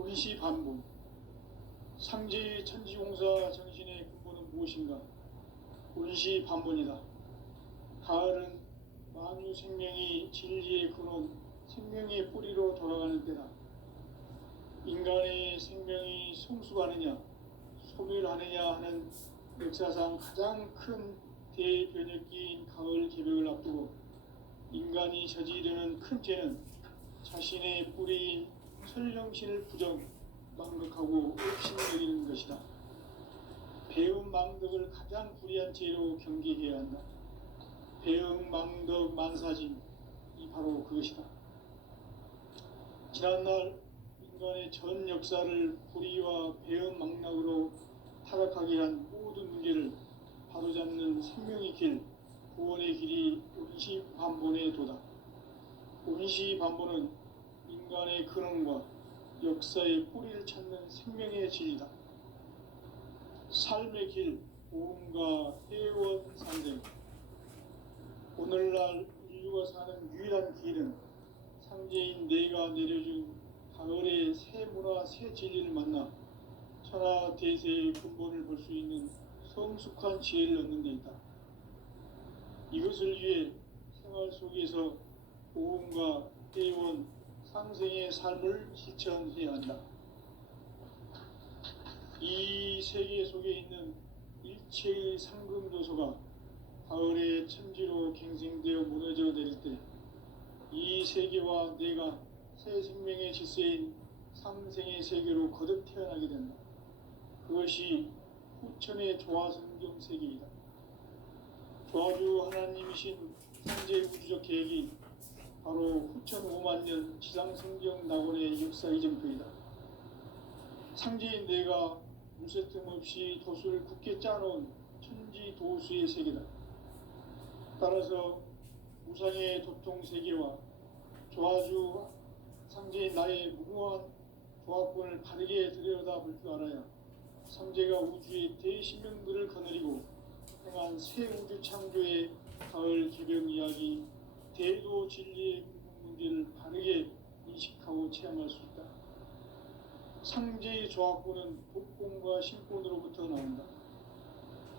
온시 반본. 상제의 천지공사 정신의 근본은 무엇인가? 온시 반본이다. 가을은 만유 생명이 진리의 근원, 생명의 뿌리로 돌아가는 때다. 인간의 생명이 성숙하느냐, 소멸하느냐 하는 역사상 가장 큰 대변혁기인 가을 개벽을 앞두고 인간이 저지르는 큰 죄는 자신의 뿌리인 설령신을 부정, 망덕하고 업신여기는 것이다. 배음 망덕을 가장 불의한 죄로 경계해야 한다. 배음 망덕 만사진이 바로 그것이다. 지난날 인간의 전 역사를 불의와 배음 망락으로 타락하게 한 모든 문제를 바로잡는 생명의 길, 구원의 길이 온시 반본의 도다. 온시 반본은 인간의 근원과 역사의 뿌리를 찾는 생명의 진리다. 삶의 길, 보험과 해원 상생. 오늘날 인류가 사는 유일한 길은 상제인 내가 내려준 가을의 새 문화, 새 진리를 만나 천하 대세의 근본을 볼 수 있는 성숙한 지혜를 얻는 데 있다. 이것을 위해 생활 속에서 보험과 해원, 상생의 삶을 실천해야 한다. 이 세계 속에 있는 일체의 상금 요소가 가을의 천지로 갱생되어 무너져 내릴 때 이 세계와 내가 새 생명의 질서인 상생의 세계로 거듭 태어나게 된다. 그것이 후천의 조화성경 세계이다. 조화주 하나님이신 상제 우주적 계획이 바로 후천 5만 년 지상성경 낙원의 역사 이정표이다. 상제인 내가 무쇠틈 없이 도수를 굳게 짜놓은 천지 도수의 세계다. 따라서 무상의 도통 세계와 조화주 상제인 나의 무궁한 조합권을 바르게 들여다볼 줄 알아야 상제가 우주의 대신명들을 거느리고 행한 새 우주 창조의 가을 개벽 이야기, 대도 진리의 문제를 바르게 인식하고 체험할 수 있다. 상제의 조합권은 독권과 신권으로부터 나온다.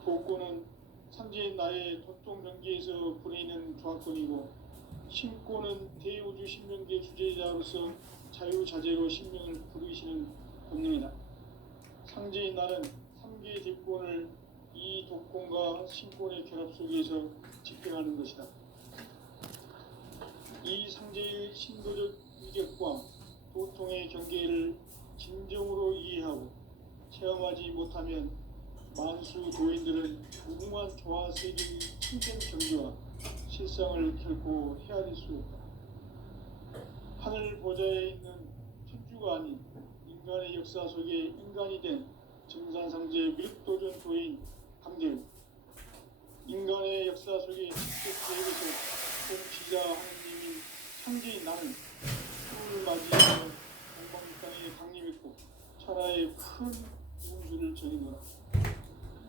독권은 상제인 나의 도통 명계에서 부리는 조합권이고, 신권은 대우주 신명계 주제자로서 자유자재로 신명을 부르시는 본능이다. 상제인 나는 3개의 뒷권을 이 독권과 신권의 결합 속에서 집행하는 것이다. 이 상제의 신도적 위격과 도통의 경계를 진정으로 이해하고 체험하지 못하면 만수 도인들은 무궁한 조화세계의 참된 경계와 실상을 결코 헤아릴 수 없다. 하늘 보좌에 있는 천주가 아닌 인간의 역사 속에 인간이 된 정산상제 밀도전 도인 강대우. 인간의 역사 속에 직접 계획에서 통치자 하느님인 상제인 나는 수를 맞이하여 동방 땅에 강림했고 천하의 큰 운수를 전인 거라.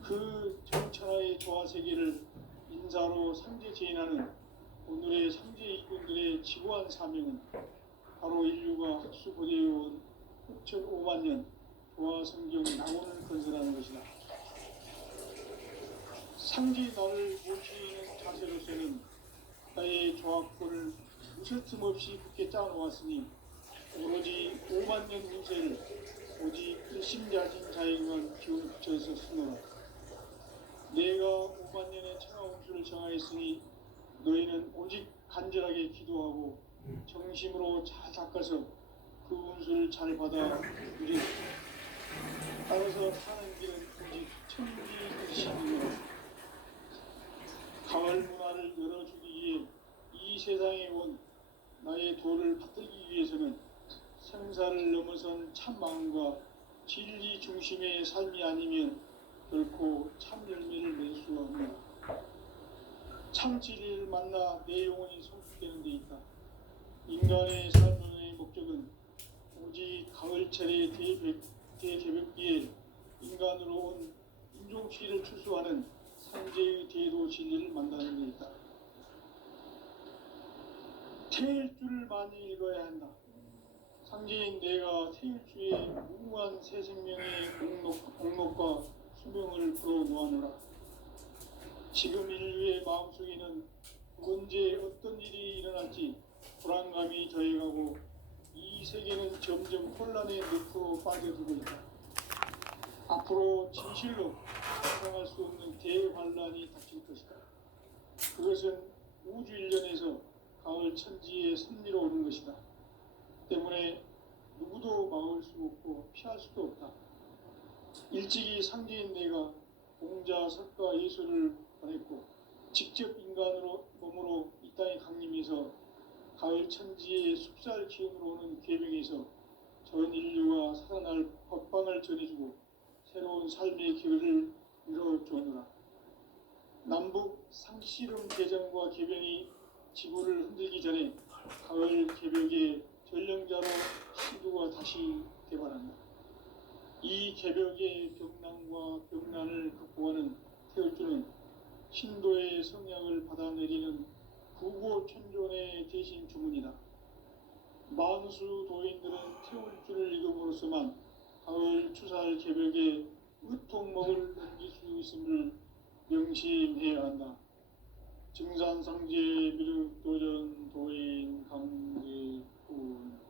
그 전천하의 조화세계를 인사로 상제 제인하는 오늘의 상제 일꾼들의 지고한 사명은 바로 인류가 학수고대해온 후천 5만 년 조화성경 낙원을 건설하는 것이다. 상제 나를 모시는 자세로서는 나의 조합권을 무쇠틈 없이 굳게 짜놓았으니 오로지 5만 년 운세를 오직 일심자진 자에게만 기운을 붙여서 쓰노라. 내가 5만 년의 천하 운수를 정하였으니 너희는 오직 간절하게 기도하고 정심으로 잘 닦아서 그 운수를 잘 받아 누리라. 따라서 사는 길은 오직 천지이시니라. 가을 문화를 열어주기 위해 이 세상에 온 나의 도를 받들기 위해서는 생사를 넘어선 참 마음과 진리 중심의 삶이 아니면 결코 참 열매를 낼 수 없다. 참 진리를 만나 내 영혼이 성숙되는 데 있다. 인간의 삶의 목적은 오직 가을철의 대개벽기에 인간으로 온 인종치를 추수하는 상제의 대도 진리를 만나는 데 있다. 태일 줄을 많이 읽어야 한다. 상제인 내가 태일주의 무궁한 새 생명의 공록과 수명을 불어모아노라. 지금 인류의 마음속에는 언제 어떤 일이 일어날지 불안감이 더해가고 이 세계는 점점 혼란의 늪으로 빠져들고 있다. 앞으로 진실로 상상할 수 없는 대환란이 닥칠 것이다. 그것은 우주 일련에서 가을 천지의 섭리로 오는 것이다. 때문에 누구도 막을 수 없고 피할 수도 없다. 일찍이 상제인 내가 공자, 석가, 예수를 보냈고 직접 인간으로 몸으로 이 땅에 강림해서 가을 천지의 숲살 기운으로 오는 계명에서 전 인류가 살아날 법방을 전해주고 새로운 삶의 길을 열어주오노라. 남북 상씨름 대전과 계병이 지구를 흔들기 전에 가을 개벽의 전령자로 신두가 다시 개발한다. 이 개벽의 병난과 병난을 극복하는 태울주는 신도의 성약을 받아내리는 구고천존의 대신 주문이다. 만수 도인들은 태울주를 읽음으로써만 가을 추살 개벽의 의통목을 넘길 수 있음을 명심해야 한다. 증산상제 미륵도전 도인 강제군.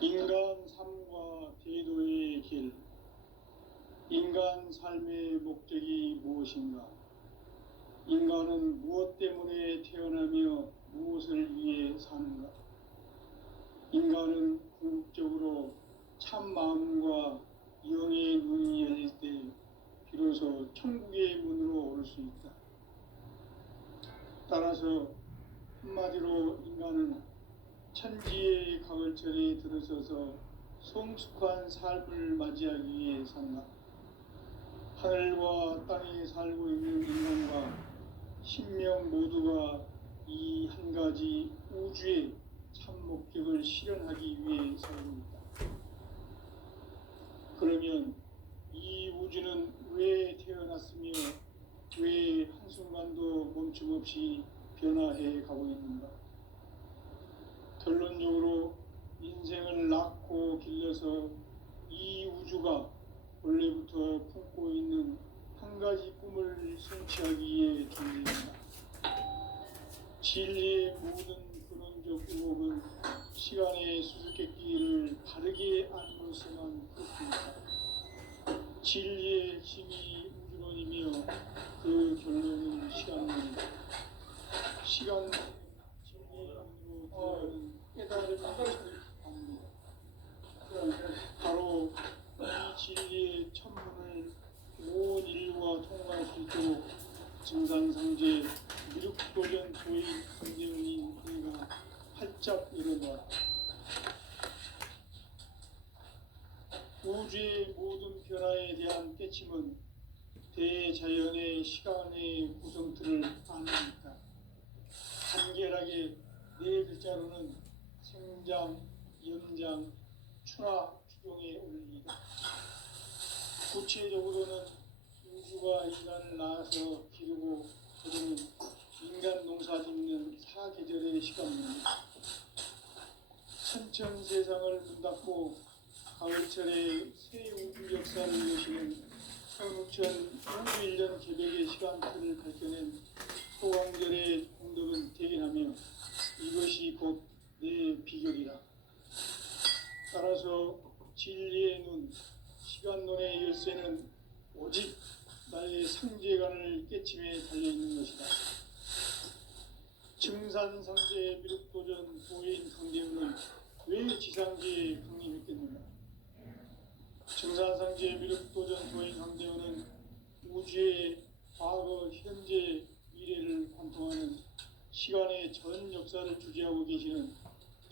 인간 삶과 대도의 길. 인간 삶의 목적이 무엇인가? 인간은 무엇 때문에 태어나며 무엇을 위해 사는가? 인간은 궁극적으로 참 마음과 영의 눈이 열릴 때 비로소 천국의 문으로 오를 수 있다. 따라서 한마디로 인간은 천지의 가을철에 들어서서 성숙한 삶을 맞이하기 위해 산다. 하늘과 땅에 살고 있는 인간과 신명 모두가 이 한 가지 우주의 참 목적을 실현하기 위해 살고 있다. 그러면 이 우주는 왜 태어났으며 왜 한순간도 멈춤 없이 변화해 가고 있는가? 결론적으로 인생을 낳고 길러서 이 우주가 원래부터 품고 있는 한 가지 꿈을 성취하기 위해 존재한다. 진리의 모든 근원적 의혹은 시간의 수수께끼를 바르게 알므로서만 끝입니다. 진리의 핵심이 우주론이며 그 결론은 시간론이다. 시간 진리론으로 들어가는 깨달음이 절합니다. 바로 이 진리의 천문을 온 인류가 통과할 수 있도록 증산상제 미륵도전 도인 강제훈인 그가 활짝 열어놓아라. 우주의 모든 변화에 대한 깨침은 대자연의 시간의 구성틀을 아닙니다. 간결하게 네 글자로는 생장, 연장, 추나 추종의 원리이다. 구체적으로는 우주가 인간을 낳아서 기르고 거두는 인간 농사 짓는 사계절의 시간입니다. 천천 세상을 문 닫고 가을철에 새 우주 역사를 여시는 선우천 우주 1년 개벽의 시간틀을 밝혀낸 소강절의 공덕은 대견하며 이것이 곧 내 비결이라. 따라서 진리의 눈, 시간론의 열쇠는 오직 나의 상제관을 깨침에 달려있는 것이다. 증산상제 미륵도전 도인 강제훈은 왜 지상제에 강림했겠는가? 증산상제 미륵도전 도인 강제훈은 우주의 과거, 현재, 미래를 관통하는 시간의 전 역사를 주재하고 계시는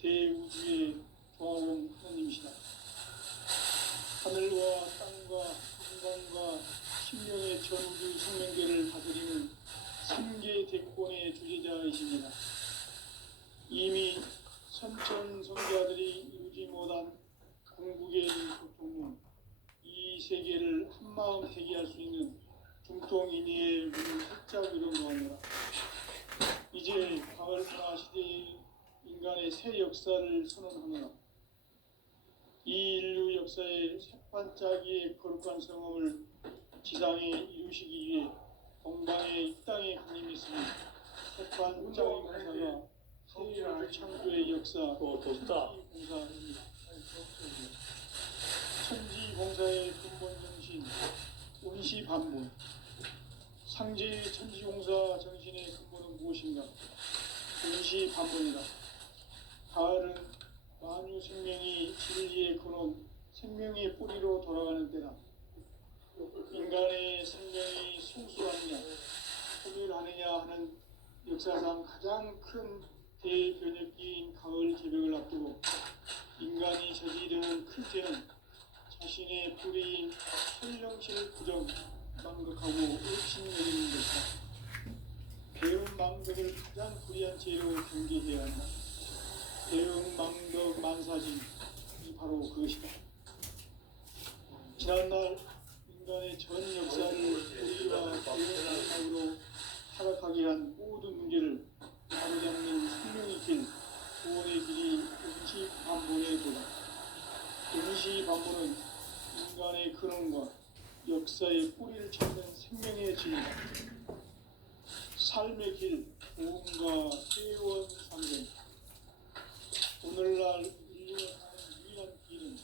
대우주의 조화원 하나님이시다. 하늘과 땅과 인간과 신명의 전우주 생명계를 다스리는 삼계 대권의 주제자이십니다. 이미 선천성자들이 이루지 못한 궁극의 고통은 이 이 세계를 한마음 되게 할 수 있는 중통인의의 문을 활짝 열어놓았노라. 이제 가을 문화 시대의 인간의 새 역사를 선언하노라. 이 인류 역사의 새반짝이의 거룩한 성험을 지상에 이루시기 위해 동방의 이 땅에 강림했으니 새반짝이 공사가 세계의 창조의 역사 천지봉사입니다. 천지봉사의 근본 정신 운시반문. 상제의 천지봉사 정신의 근본은 무엇인가? 운시반문이다. 가을은 만유 생명이 진리의 근원, 생명의 뿌리로 돌아가는 때다. 인간의 생명이 성수하느냐, 소멸하느냐 하는 역사상 가장 큰 대변혁기인 가을 개벽을 앞두고 인간이 저지르는 큰 죄는 자신의 뿌리인 현령실 부정, 망극하고 의심여기는 것이다. 배운 망덕을 가장 불의한 죄로 경계해야 한다. 배운 망덕 만사진이 바로 그것이다. 지난날 인간의 전 역사를 우리와 배운 사으로 타락하게 한 모든 문제를 바로잡는 생명의 길, 구원의 길이 운시반문의 도다. 운시반문은 인간의 근원과 역사의 뿌리를 찾는 생명의 진이다. 삶의 길, 보험과 회원 상생. 오늘날 인류가 가는 유일한 길은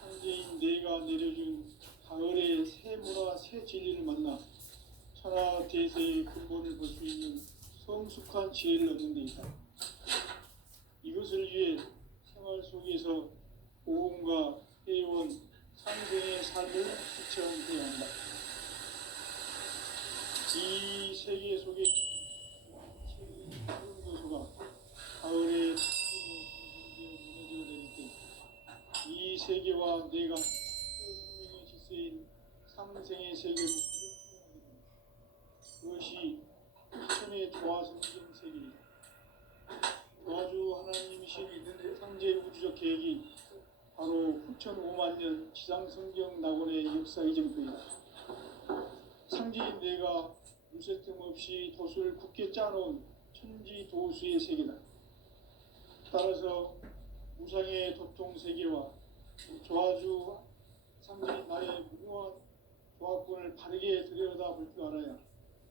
상제인 내가 내려준 가을의 새 문화, 새 진리를 만나 천하 대세의 근본을 볼 수 있는 성숙한 지혜를 얻는 데 있다. 이것을 위해 생활 속에서 보험과 회원, 상생의 삶을 실천해야 한다. 이 세계 속에 푸른 요소가 가을에 무너져 내릴 때 이 세계와 내가 생명의 질서인 상생의 세계로 그것이 후천의 조화성경 세계이다. 도와주 하나님이신 상제 우주적 계획이 바로 후천 5만 년 지상성경 낙원의 역사 이정표이다. 상제인 내가 무쇠틈 없이 돛을 굳게 짜놓은 천지도수의 세계다. 따라서 무상의 도통 세계와 조화주 상제인 나의 무궁한 조합권을 바르게 들여다볼 줄 알아야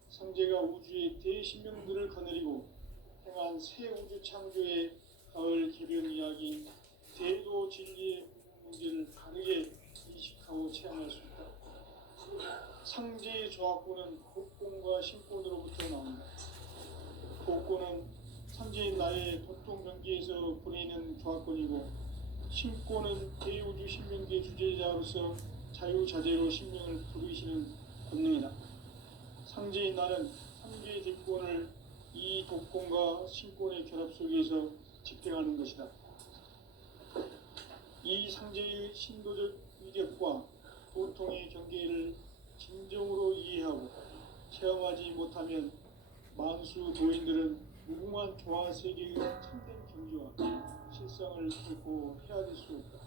상제가 우주의 대신명들을 거느리고 행한 새 우주 창조의 가을 개변 이야기, 대도 진리의 문제를 바르게 인식하고 체험할 수 있다. 상제의 조합권은 복권과 신권으로부터 나온다. 복권은 상제인 나의 도통 경계에서 보내는 조합권이고, 신권은 대우주 신명계 주제자로서 자유자재로 신명을 부르시는 권능이다. 상제인 나는 상제의 대권을 이 독권과 신권의 결합 속에서 집행하는 것이다. 이 상제의 신도적 위력과 도통의 경계를 진정으로 이해하고 체험하지 못하면 만수 도인들은 무궁한 조화 세계의 참된 경지와 실상을 결코 헤아릴 수 없다.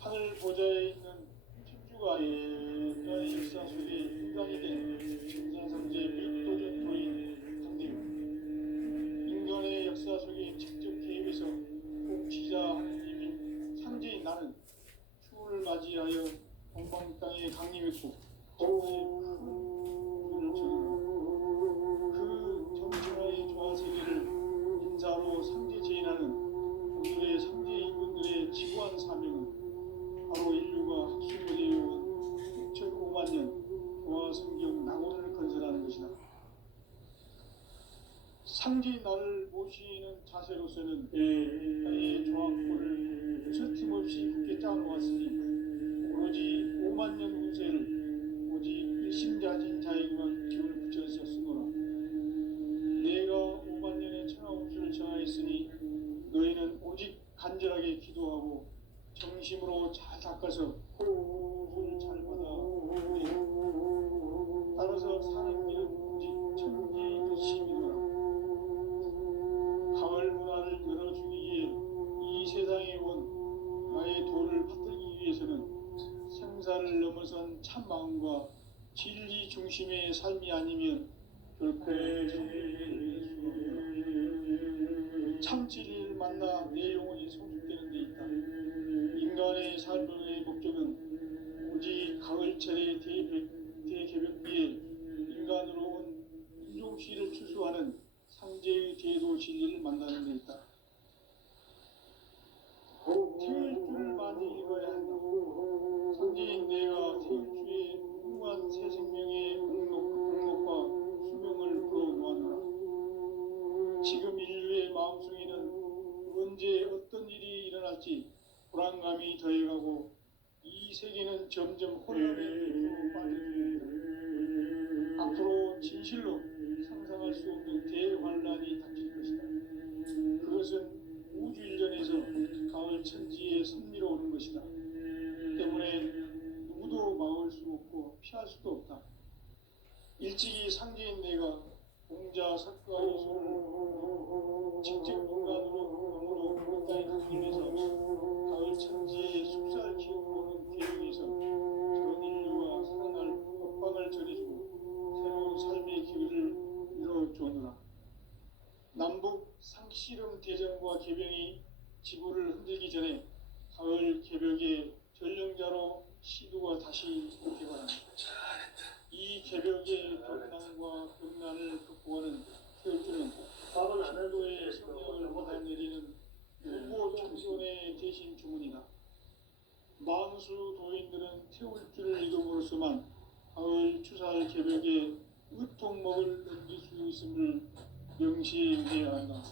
하늘 보좌에 있는 천주가 인간의 역사 속에 인간이 된 천사상제 밀도적 도인 강대우, 인간의 역사 속에 직접 개입해서 복지자 하느님인 상제인 나는 추운을 맞이하여 동방 땅에 강림했고 그 정신화의 조화 세계를 인사로 상제 제인하는 오늘의 상제 인군들의 지구한 사명은 바로 인류가 학술에 되어온 6,5만 년 조화 성경 낙원을 건설하는 것이다. 상제인 나를 모시는 자세로서는 나의 조합권을 무쇠틈없이 굳게 짜놓았으니 오로지 5만 년 운세를 오직 일심자진 자에게만 기운을 붙여서 쓰노라. 내가 5만 년의 천하 운수를 정하였으니 너희는 오직 간절하게 기도하고 정심으로 잘 닦아서 운수를 잘 받아 따라서 사는 길은 오직 천지득심이노라. 가을 문화를 열어주기 위해 이 세상에 온 나의 도를 받들기 위해서는 진리 중심의 삶이 아니면 결코 참 진리를 만나 내 영혼이 성숙되는 데 있다. 인간의 삶의 목적은 오직 가을철의 대개벽비에 인간으로 온 인종시를 추수하는 상제의 제도 진리를 만나는 데 있다. 태울 줄을 많이 읽어야 한다. 상제인 내가 태울 주의 무한 새 생명의 공목과 수명을 불어놓았노라. 지금 인류의 마음속에는 언제 어떤 일이 일어날지 불안감이 더해가고 이 세계는 점점 혼란의 늪으로 빠져들고 있다. 앞으로 진실로 상상할 수 없는 대환란이 닥칠 것이다. 그것은 우주 일전에서 가을 천지에 선미로 오는 것이다. 때문에 누구도 막을 수 없고 피할 수도 없다. 일찍이 상제인 내가 공자 석가의 손을 직접 인간으로 가까이 다니면서 가을 천지의 숲살 기운으로는 계획에서 전 인류와 살아날 법방을 전해주고 새로운 삶의 기회를 열어주느라. 남북 상씨름 대전과 개병이 지구를 흔들기 전에 가을 개벽의 전령자로 시도가 다시 개발한다. 이 개벽의 벽난과 벽난을 극복하는 태울주는 신도의 성령을 받아내리는 후보 청소년의 대신 주문이다. 만수 도인들은 태울주를 읽음으로써만 가을 추살 개벽의 으통목을 넘길 수 있음을 명시해야 한다.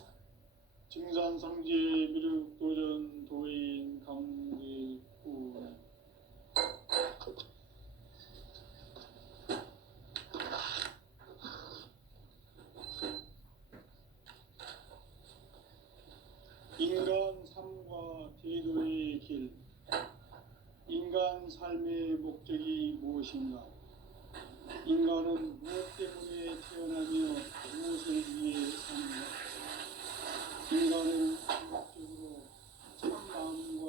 증산상제 미륵도전 도인 강대구. 인간 삶과 제도의 길. 인간 삶의 목적이 무엇인가? 인간은 무엇 때문에 태어나며 무엇을 위해 사는가? 인간은 궁극적으로 참 마음과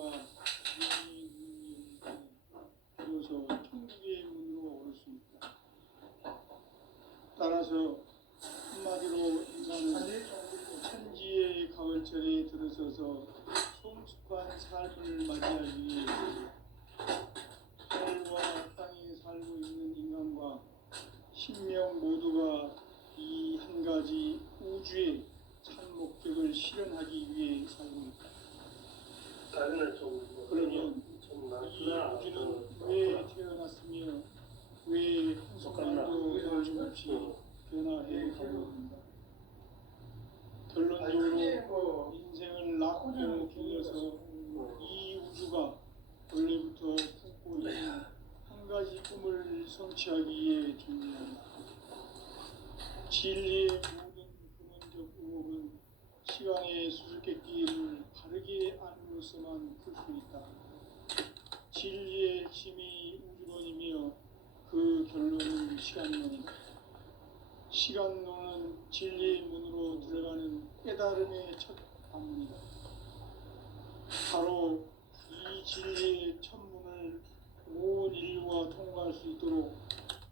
눈이 있는 일을 비로소 천국의 문으로 오를 수 있다. 따라서 한마디로 인간은 천지의 가을철에 들어서서 성숙한 삶을 맞이하기 위해 하늘과 땅에 살고 있는 인간과 신명 모두가 이 한 가지 우주의 참 목적을 실현하기 위해 살고 있다. 그러면 이 우주는 왜 태어났으며 왜 한순간도 변함없이 변화해 가고 있는가? 결론적으로 인생을 낳고 길러서 이 우주가 원래부터 품고 있는 한 가지 꿈을 성취하기에 존재한다. 진리의 모든 근원적 의혹은 시간의 수수께끼를 바르게 안으로서만 풀 수 있다. 진리의 핵심이 우주론이며 그 결론은 시간론이다. 시간론은 진리의 문으로 들어가는 깨달음의 첫 방문이다. 바로 이 진리의 첫 문을 온 인류가 통과할 수 있도록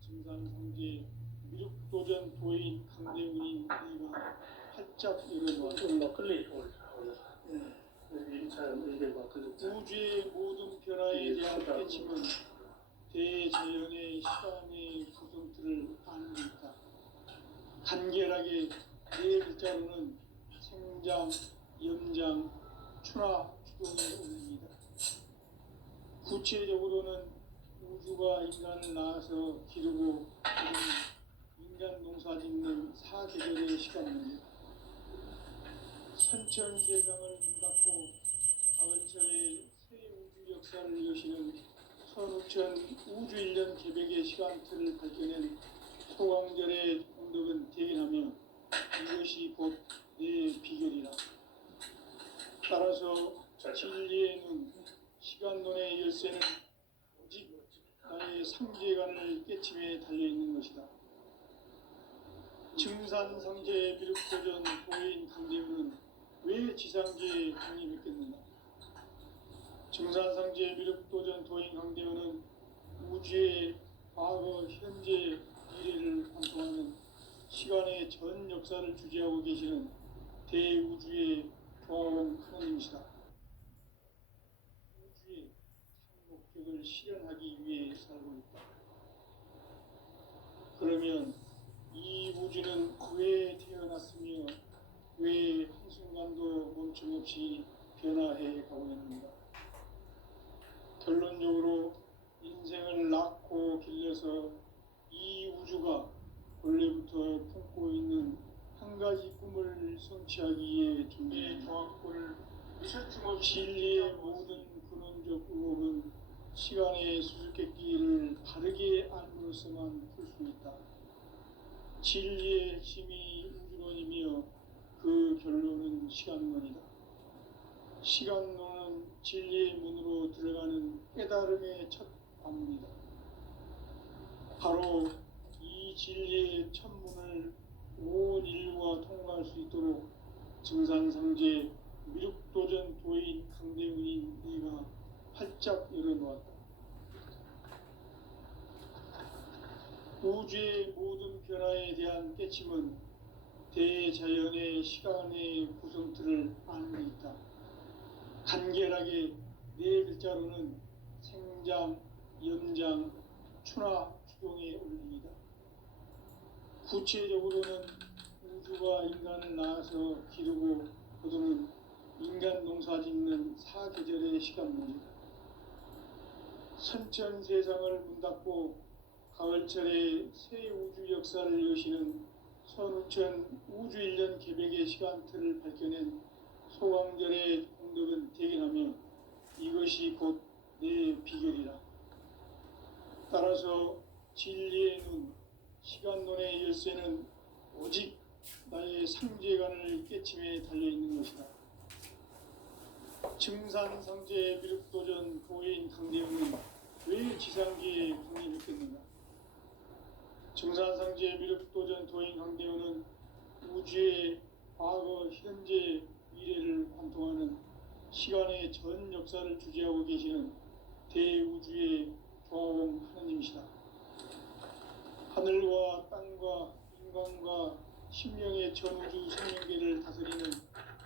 증산상제 미륵도전 도인 강대훈이 우리가 활짝 열어놓았다. 우주의 모든 변화에 대한 깨침은 대재현의 시간의 구성틀을 아는 데 있다. 간결하게 네 글자로는 생장, 염장, 추나, 추동에 올립니다. 구체적으로는 우주가 인간을 낳아서 기르고 인간 농사 짓는 사계절의 시간입니다. 선천 세상을 문 닫고 가을철에 새 우주 역사를 여시는 선우천 우주 1년 개벽의 시간틀을 밝혀낸 소강절의 공덕은 대견하며 이것이 곧 내 비결이라. 따라서 진리의 눈, 시간론의 열쇠는 오직 나의 상제관을 깨침에 달려있는 것이다. 증산상제 미륵도전 도인 강대훈은 왜 지상제에 강림했겠느냐? 증산상제 미륵도전 도인 강대훈은 우주의 과거, 현재, 미래를 관통하는 시간의 전 역사를 주재하고 계시는 대우주의 조화원 하나님이시다. 우주의 참 목적을 실현하기 위해 살고 있다. 그러면 이 우주는 왜 태어났으며 왜 한순간도 멈춤없이 변화해 가고 있는가? 결론적으로 인생을 낳고 길러서 이 우주가 원래부터 품고 있는 한 가지 꿈을 성취하기 위해 준비의 조항권을 진리의 모든 근원적 의혹은 시간의 수수께끼를 바르게 알므로서만 풀 수 있다. 진리의 핵심이 우주론이며 그 결론은 시간론이다. 시간론은 진리의 문으로 들어가는 깨달음의 첫 관문이다. 바로 이 진리의 첫 문을 온 인류가 통과할 수 있도록 증산상제 미륵도전 도인 강대훈인 네가 활짝 열어놓았다. 우주의 모든 변화에 대한 깨침은 대자연의 시간의 구성틀을 아는 데 있다. 간결하게 네 글자로는 생장, 연장, 추나 추동의 원리이다. 구체적으로는 우주가 인간을 낳아서 기르고 거두는 인간 농사 짓는 사계절의 시간문이다. 선천 세상을 문 닫고 가을철에 새 우주 역사를 여시는 선우천 우주일년 개백의 시간틀을 밝혀낸 소강절의 공덕은 대견하며 이것이 곧 내 비결이라. 따라서 진리의 눈, 시간론의 열쇠는 오직 나의 상제관을 깨침에 달려있는 것이다. 증산상제 미륵도전 도인 강대훈은 왜 지상계에 강림했겠는가? 증산상제 미륵도전 도인 강대훈은 우주의 과거, 현재, 미래를 관통하는 시간의 전 역사를 주재하고 계시는 대우주의 조화원 하나님이시다. 하늘과 땅과 인간과 심령의 전우주 생명계를 다스리는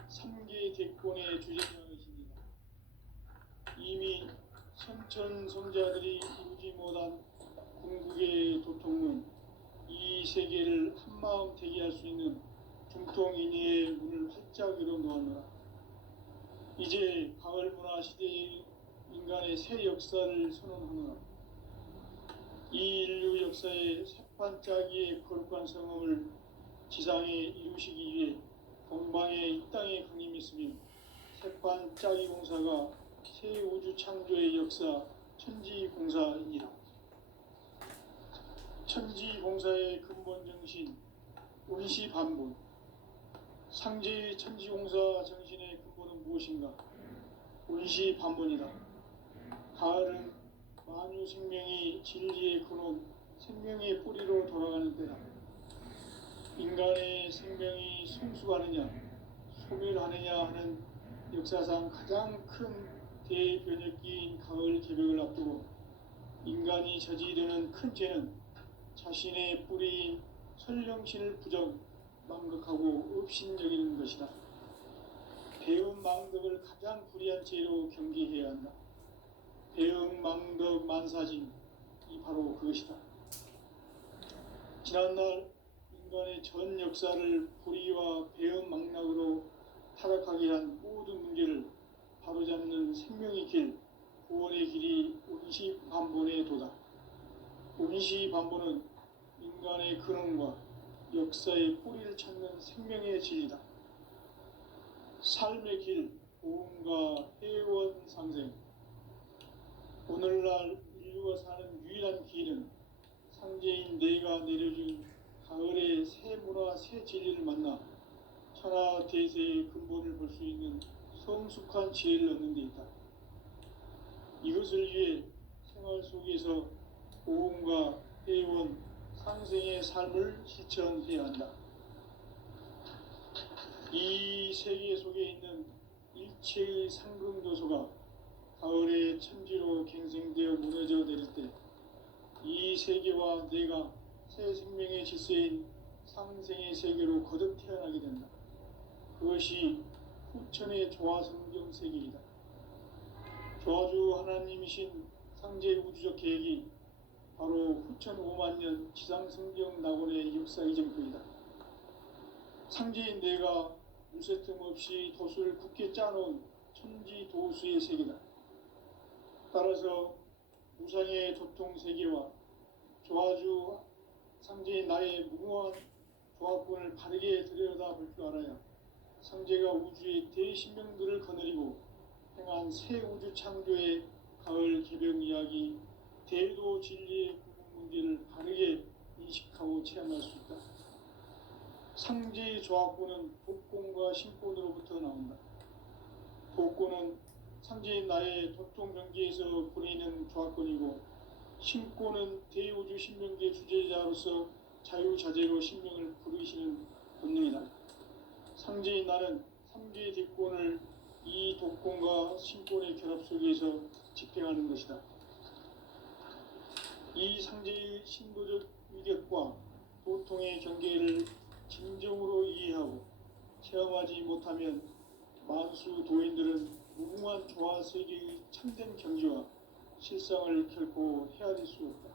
3개 대권의 주재자이십니다. 이미 선천성자들이 이루지 못한 궁극의 도통은 이 세계를 한마음 되게 할 수 있는 중통인의의 문을 활짝 열어놓았노라. 이제 가을 문화 시대의 인간의 새 역사를 선언하노라. 이 인류 역사의 새반짝이의 거룩한 성음을 지상에 이루시기 위해 동방에 이 땅에 강림했으며 새반짝이 공사가 새 우주 창조의 역사 천지공사이니라. 천지공사의 근본 정신 운시반본. 상제의 천지공사 정신의 근본은 무엇인가? 운시반본이다. 가을은 만유 생명이 진리의 근원, 생명의 뿌리로 돌아가는 때다. 인간의 생명이 성숙하느냐, 소멸하느냐 하는 역사상 가장 큰 대변혁기인 가을 개벽을 앞두고 인간이 저지르는 큰 죄는 자신의 뿌리인 설령신을 부정, 망극하고 업신여기는 것이다. 배움 망덕을 가장 불의한 죄로 경계해야 한다. 배움 망덕 만사진, 이 바로 그것이다. 지난날 인간의 전 역사를 불의와 배움 망락으로 타락하게 한 모든 문제를 바로잡는 생명의 길, 구원의 길이 운시반본의 도다. 운시반본은 인간의 근원과 역사의 뿌리를 찾는 생명의 진리다. 삶의 길, 보험과 회원 상생. 오늘날 인류가 사는 유일한 길은 상제인 내가 내려준 가을의 새 문화, 새 진리를 만나 천하 대세의 근본을 볼 수 있는 성숙한 지혜를 얻는 데 있다. 이것을 위해 생활 속에서 보험과 회원, 상생의 삶을 실천해야 한다. 이 세계 속에 있는 일체의 상승도소가 가을의 천지로 갱생되어 무너져 내릴 때 이 세계와 내가 새 생명의 질서인 상생의 세계로 거듭 태어나게 된다. 그것이 후천의 조화성경 세계이다. 조화주 하나님이신 상제 우주적 계획이 바로 후천 5만 년 지상성경 낙원의 역사 이전부이다. 상제인 내가 무쇠틈 없이 돛을 굳게 짜놓은 천지 도수의 세계다. 따라서 우상의 도통 세계와 조화주 상제인 나의 무모한 조합권을 바르게 들여다볼 줄 알아야 상제가 우주의 대신명들을 거느리고 행한 새 우주 창조의 가을 개벽 이야기, 대도 진리의 구분 문제를 바르게 인식하고 체험할 수 있다. 상제의 조합권은 복권과 신권으로부터 나온다. 복권은 상제인 나의 도통 경계에서 보내는 조합권이고, 신권은 대우주 신명계 주제자로서 자유자재로 신명을 부르시는 본능이다. 상제인 나는 3개의 뒷권을 이 독권과 신권의 결합 속에서 집행하는 것이다. 이 상제의 신도적 위격과 도통의 경계를 진정으로 이해하고 체험하지 못하면 만수 도인들은 무궁한 조화 세계의 참된 경지와 실상을 결코 헤아릴 수 없다.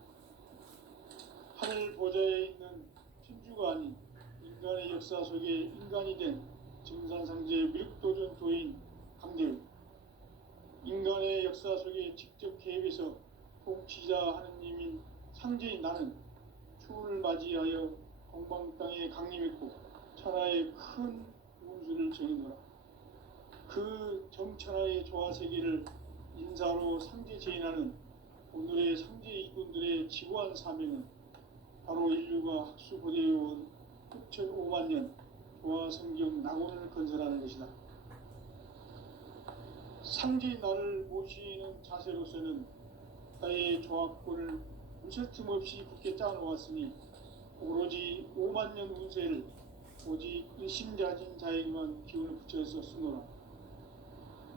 하늘 보좌에 있는 천주가 아닌 인간의 역사 속에 인간이 된 증산상제의 미륵도전 도인 강대우, 인간의 역사 속에 직접 개입해서 통치자 하느님인 상제인 나는 추운을 맞이하여 건방 땅에 강림했고 천하의 큰 운수를 정해놓아 그 정천하의 조화세계를 인사로 상제 제인하는 오늘의 상제 이군들의 지구한 사명은 바로 인류가 학수고대해온 6,5만 년 조화성경 낙원을 건설하는 것이다. 상제인 나를 모시는 자세로서는 나의 조합권을 무쇠틈 없이 굳게 짜놓았으니 오로지 5만 년 운세를 오직 일심자진 자에게만 기운을 붙여서 쓰노라.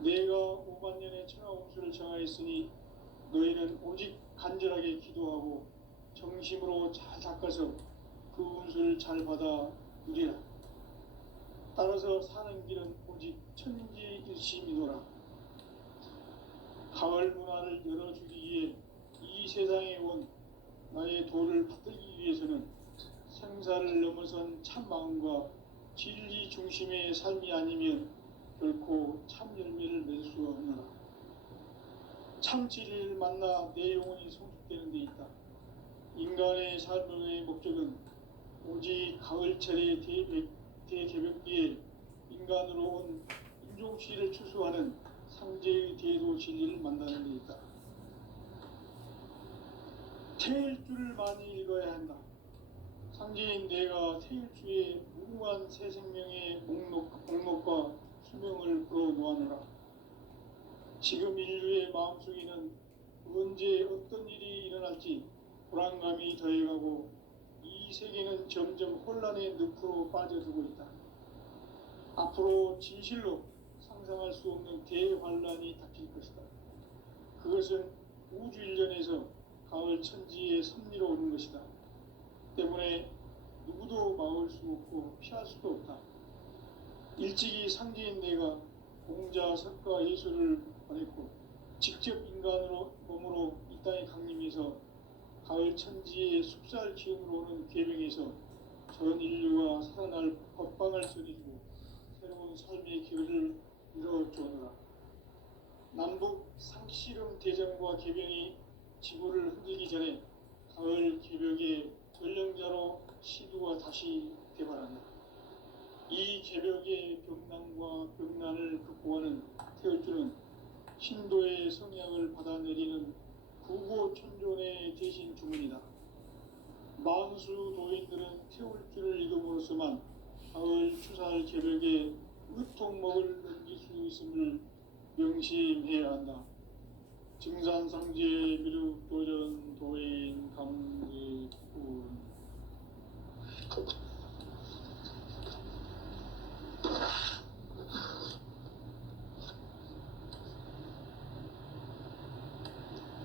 내가 5만 년의 천하 운수를 정하였으니 너희는 오직 간절하게 기도하고 정심으로 잘 닦아서 그 운수를 잘 받아 누리라. 따라서 사는 길은 오직 천지일심이노라. 가을 문화를 열어주기 위해 이 세상에 온 나의 도를 받들기 위해서는 생사를 넘어선 참 마음과 진리 중심의 삶이 아니면 결코 참 열매를 맺을 수 없노라. 참 진리를 만나 내 영혼이 성숙되는 데 있다. 인간의 삶의 목적은 오직 가을철의 대개벽기에 인간으로 온 인종시를 추수하는 상제의 대도 진리를 만나는 데 있다. 태일주를 많이 읽어야 한다. 상제인 내가 태일주의 무궁한 새 생명의 목록과 수명을 불어놓아노라. 지금 인류의 마음속에는 언제 어떤 일이 일어날지 불안감이 더해가고 이 세계는 점점 혼란의 늪으로 빠져들고 있다. 앞으로 진실로 상상할 수 없는 대환란이 닥칠 것이다. 그것은 우주 일전에서 가을 천지의 섭리로 오는 것이다. 때문에 누구도 막을 수 없고 피할 수도 없다. 일찍이 상제인 내가 공자, 석가, 예수를 보냈고 직접 인간으로 몸으로 이 땅에 강림해서 가을 천지의 숲살 기운으로 오는 계명에서 전 인류가 살아날 법방을 전해주고 새로운 삶의 길을 이뤄주오노라. 남북 상씨름 대전과 개병이 지구를 흔들기 전에 가을 개벽의 전령자로 시두가 다시 개발한다. 이 개벽의 벽난과 벽난을 극복하는 태울주는 신도의 성향을 받아내리는 구고천존의 대신 주문이다. 만수 도인들은 태울주를 읽음으로써만 가을 추살 개벽에 으통먹을 넘길 수 있음을 명심해야 한다. 증산상제 미륵도전 도인 강대군.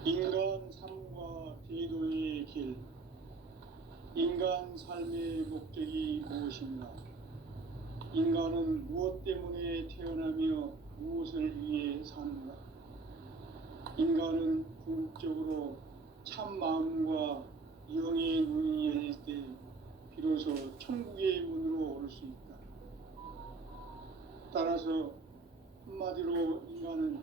인간 삶과 제도의 인간 삶의 목적이 무엇인가? 인간은 무엇 때문에 태어나며 무엇을 위해 사는가? 인간은 궁극적으로 참 마음과 영의 눈이 열릴 때 비로소 천국의 문으로 올 수 있다. 따라서 한마디로 인간은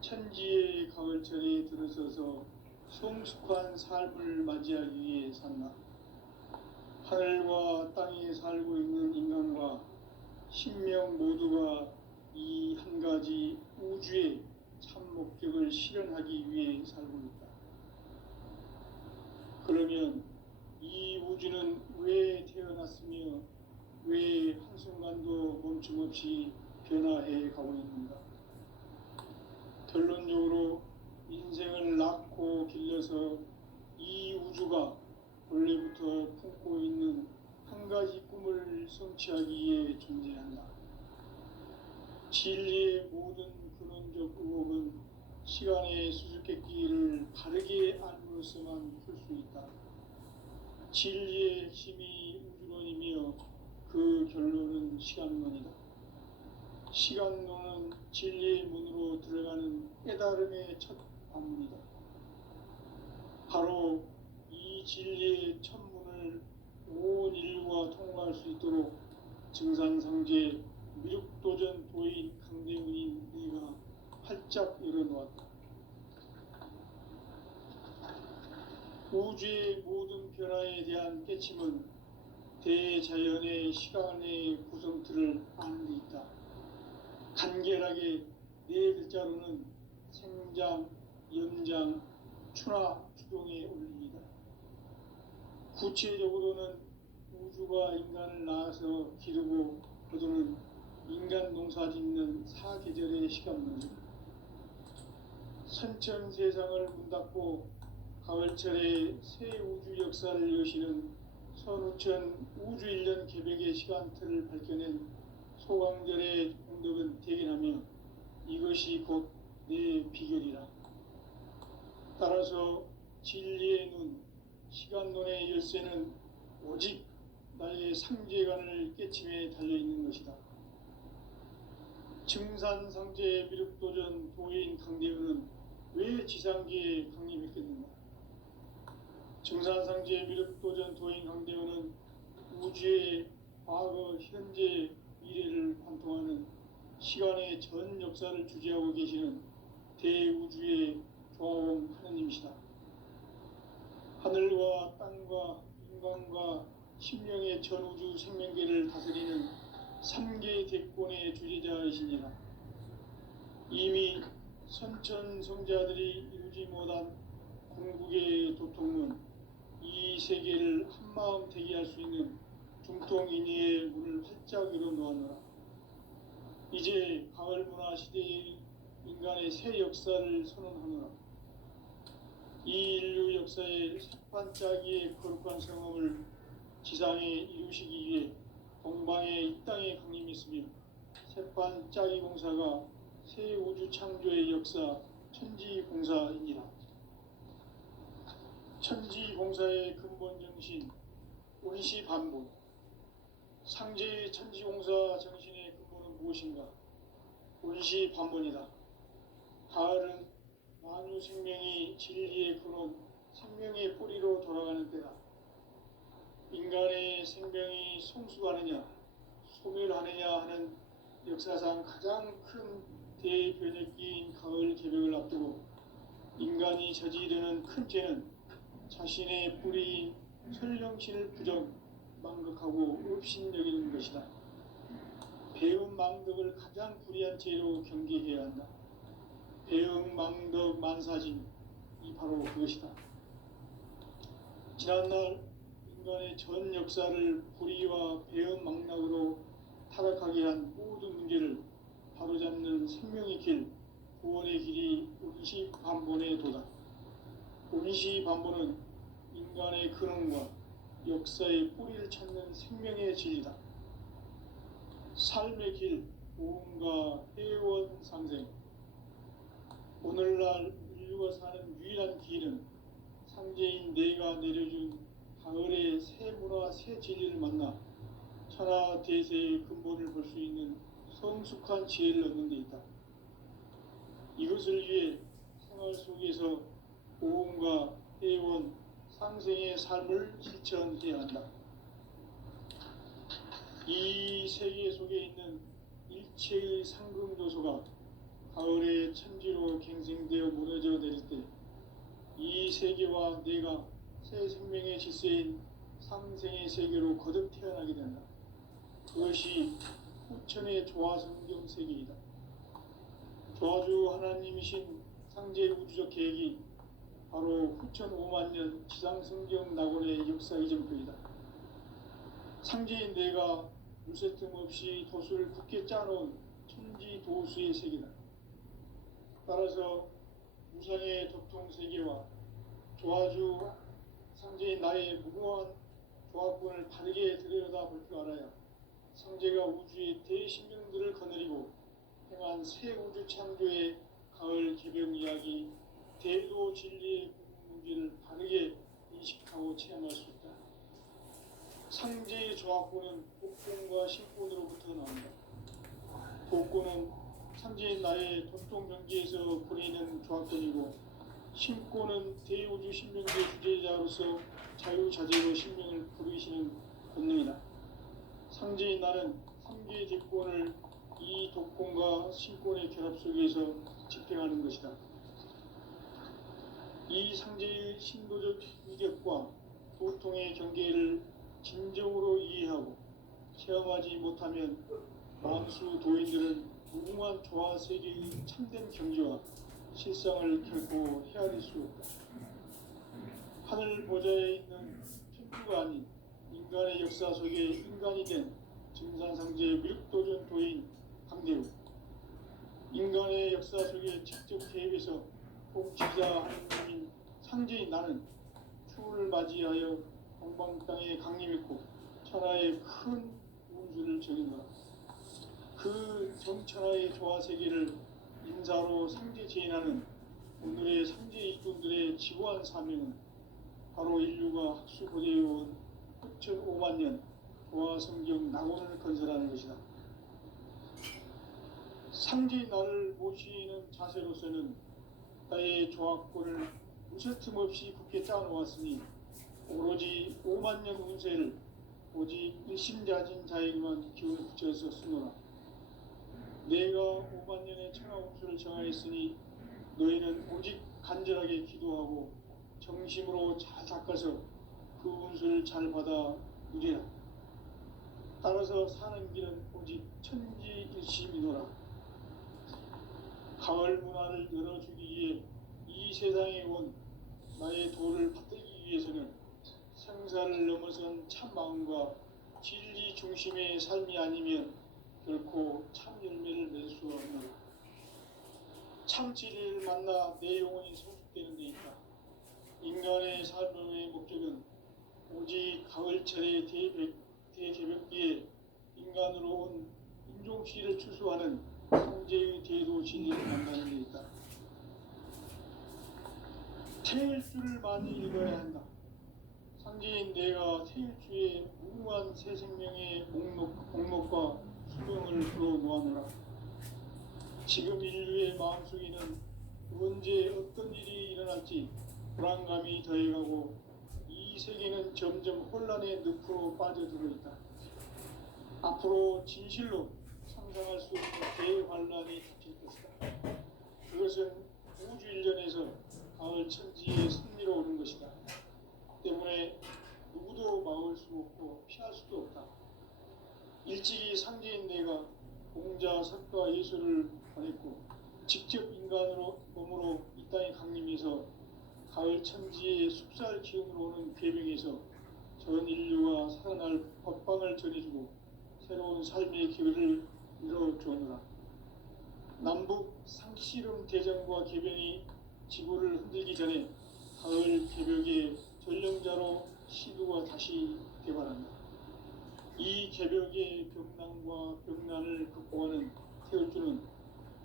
천지의 가을철에 들어서서 성숙한 삶을 맞이하기 위해 산다. 하늘과 땅에 살고 있는 인간과 신명 모두가 이 한 가지 우주의 참 목적을 실현하기 위해 살고 있다. 그러면 이 우주는 왜 태어났으며 왜 한순간도 멈춤없이 변화해 가고 있는가? 결론적으로 인생을 낳고 길러서 이 우주가 원래부터 품고 있는 한 가지 꿈을 성취하기 위해 존재한다. 진리의 모든 근원적 의혹은 시간의 수수께끼를 바르게 알므로써만 풀 수 있다. 진리의 핵심이 우주론이며 그 결론은 시간론이다. 시간론은 진리의 문으로 들어가는 깨달음의 첫 관문이다. 바로 이 진리의 첫 문을 온 인류가 통과할 수 있도록 증산상제 미륵도전 도인 강대문인 네가 활짝 열어놓았다. 우주의 모든 변화에 대한 깨침은 대자연의 시간의 구성틀을 아는 데 있다. 간결하게 네 글자로는 생장, 연장, 추나 추동에 올립니다. 구체적으로는 우주가 인간을 낳아서 기르고 거두는 인간 농사 짓는 사계절의 시간문입니다. 선천 세상을 문 닫고 가을철에 새 우주 역사를 여시는 선우천 우주 1년 개벽의 시간틀을 밝혀낸 소강절의 공덕은 대견하며 이것이 곧 내 비결이라. 따라서 진리의 눈, 시간론의 열쇠는 오직 나의 상제관을 깨침에 달려있는 것이다. 증산상제 미륵도전 도인 강대은은 왜 지상계에 강림했겠는가? 증산상제 미륵도전 도인 강대은은 우주의 과거, 현재, 미래를 관통하는 시간의 전 역사를 주재하고 계시는 대우주의 조화원 하느님이시다. 하늘과 땅과 인간과 신명의 전우주 생명계를 다스리는 3개 대권의 주재자이시니라. 이미 선천성자들이 이루지 못한 궁극의 도통문, 이 세계를 한마음 대기할 수 있는 중통인의의 문을 활짝 열어놓았노라. 이제 가을 문화 시대의 인간의 새 역사를 선언하노라. 이 인류 역사의 새반짝이의 거룩한 성험을 지상에 이루시기 위해 동방의 이 땅에 강림했으며 새반짝이 공사가 새 우주 창조의 역사 천지공사이니라. 천지공사의 근본 정신 원시반복. 상제의 천지공사 정신의 근본은 무엇인가? 원시반복이다. 가을은 만유 생명이 진리의 근원, 생명의 뿌리로 돌아가는 때다. 인간의 생명이 성숙하느냐, 소멸하느냐 하는 역사상 가장 큰 대변혁기인 가을 개벽을 앞두고 인간이 저지르는 큰 죄는 자신의 뿌리인 설령신을 부정, 망극하고 업신여기는 것이다. 배음 망덕을 가장 불의한 죄로 경계해야 한다. 배음 망덕 만사진, 이 바로 그것이다. 지난날 인간의 전 역사를 불의와 배음 망락으로 타락하게 한 모든 문제를 바로잡는 생명의 길, 구원의 길이 원시반본의 도다. 원시반본은 인간의 근원과 역사의 뿌리를 찾는 생명의 진리다. 삶의 길, 보험과 회원 상생. 오늘날 인류가 사는 유일한 길은 상제인 내가 내려준 가을의 새 문화 새 진리를 만나 천하 대세의 근본을 볼 수 있는 성숙한 지혜를 얻는 데 있다. 이것을 위해 생활 속에서 고음과 회원, 상생의 삶을 실천해야 한다. 이 세계 속에 있는 일체의 상금 요소가 가을의 천지로 갱생되어 무너져 내릴 때 이 세계와 내가 새 생명의 질서인 상생의 세계로 거듭 태어나게 된다. 그것이 후천의 조화성경 세계이다. 조화주 하나님이신 상제 우주적 계획이 바로 후천 5만 년 지상성경 낙원의 역사 이전표이다. 상제인 내가 물새틈 없이 도수를 굳게 짜놓은 천지 도수의 세계다. 따라서 무상의 덕통 세계와 조화주 상제인 나의 무궁한 조합권을 바르게 들여다볼 줄 알아야 상제가 우주의 대신명들을 거느리고 행한 새 우주 창조의 가을 개벽 이야기, 대도 진리의 문제를 바르게 인식하고 체험할 수 있다. 상제의 조합권은 복권과 신권으로부터 나온다. 복권은 상제인 나의 돈통 경기에서 보내는 조합권이고, 신권은 대우주 신명의 주제자로서 자유자재로 신명을 부르시는 권능이다. 상제인 나는 3개의 대권을 이 독권과 신권의 결합 속에서 집행하는 것이다. 이 상제의 신도적 위력과 도통의 경계를 진정으로 이해하고 체험하지 못하면 만수 도인들은 무궁한 조화 세계의 참된 경지와 실상을 결코 헤아릴 수 없다. 하늘 보좌에 있는 천주가 아닌 인간의 역사 속에 인간이 된 증산상제의 무력도전 도인 강대우, 인간의 역사 속에 직접 개입해서 통치자 하느님인 상제인 나는 추운을 맞이하여 동방 땅에 강림했고 천하의 큰 운수를 적인다. 그 정천하의 조화 세계를 인사로 상제 제인하는 오늘의 상제 일꾼들의 지고한 사명은 바로 인류가 학수 고대해온 후천 5만 년 조화 성경 낙원을 건설하는 것이다. 상제인 나를 모시는 자세로서는 나의 조합권을 무쇠틈 없이 굳게 짜놓았으니 오로지 5만 년 운세를 오직 일심자진 자에게만 기운을 붙여서 쓰노라. 내가 5만 년의 천하 운수를 정하였으니 너희는 오직 간절하게 기도하고 정심으로 잘 닦아서 그 운수를 잘 받아 누리라. 따라서 사는 길은 오직 천지일심이노라. 가을 문화를 열어주기 위해 이 세상에 온 나의 도를 받들기 위해서는 생사를 넘어선 참 마음과 진리 중심의 삶이 아니면 결코 참 열매를 맺을 수 없노라. 참 진리를 만나 내 영혼이 성숙되는 데 있다. 인간의 삶의 목적은 오직 가을철의 대개벽기에 인간으로 온 인종시를 추수하는 상제의 대도 진리를 만나는 데 있다. 태일주를 많이 읽어야 한다. 상제인 내가 태일주의 무궁한 새 생명의 목록과 수명을 풀어놓아노라. 지금 인류의 마음속에는 언제 어떤 일이 일어날지 불안감이 더해가고 이 세계는 점점 혼란의 늪으로 빠져들어 있다. 앞으로 진실로 상상할 수 없는 대환란이 닥칠 것이다. 그것은 우주 일전에서 가을 천지에 승리로 오는 것이다. 때문에 누구도 막을 수 없고 피할 수도 없다. 일찍이 상제인 내가 공자, 석가, 예수를 보냈고 직접 인간으로 몸으로 이 땅에 강림해서 가을 천지의 숲살 기운으로 오는 괴명에서 전 인류가 살아날 법방을 전해주고 새로운 삶의 기회를 이뤄주었노라. 남북 상씨름 대전과 개병이 지구를 흔들기 전에 가을 개벽의 전령자로 시두가 다시 개발한다. 이 개벽의 벽난과 벽난을 극복하는 태울주는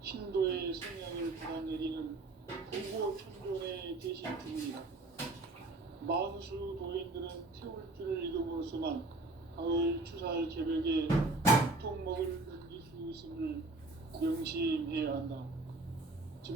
신도의 성령을 받아내리는 부고 천존의 대신 주문이다. 만수 도인들은 태울 줄을 이름으로서만 가을 추살 개벽에 통목을 넘길 수 있음을 명심해야 한다.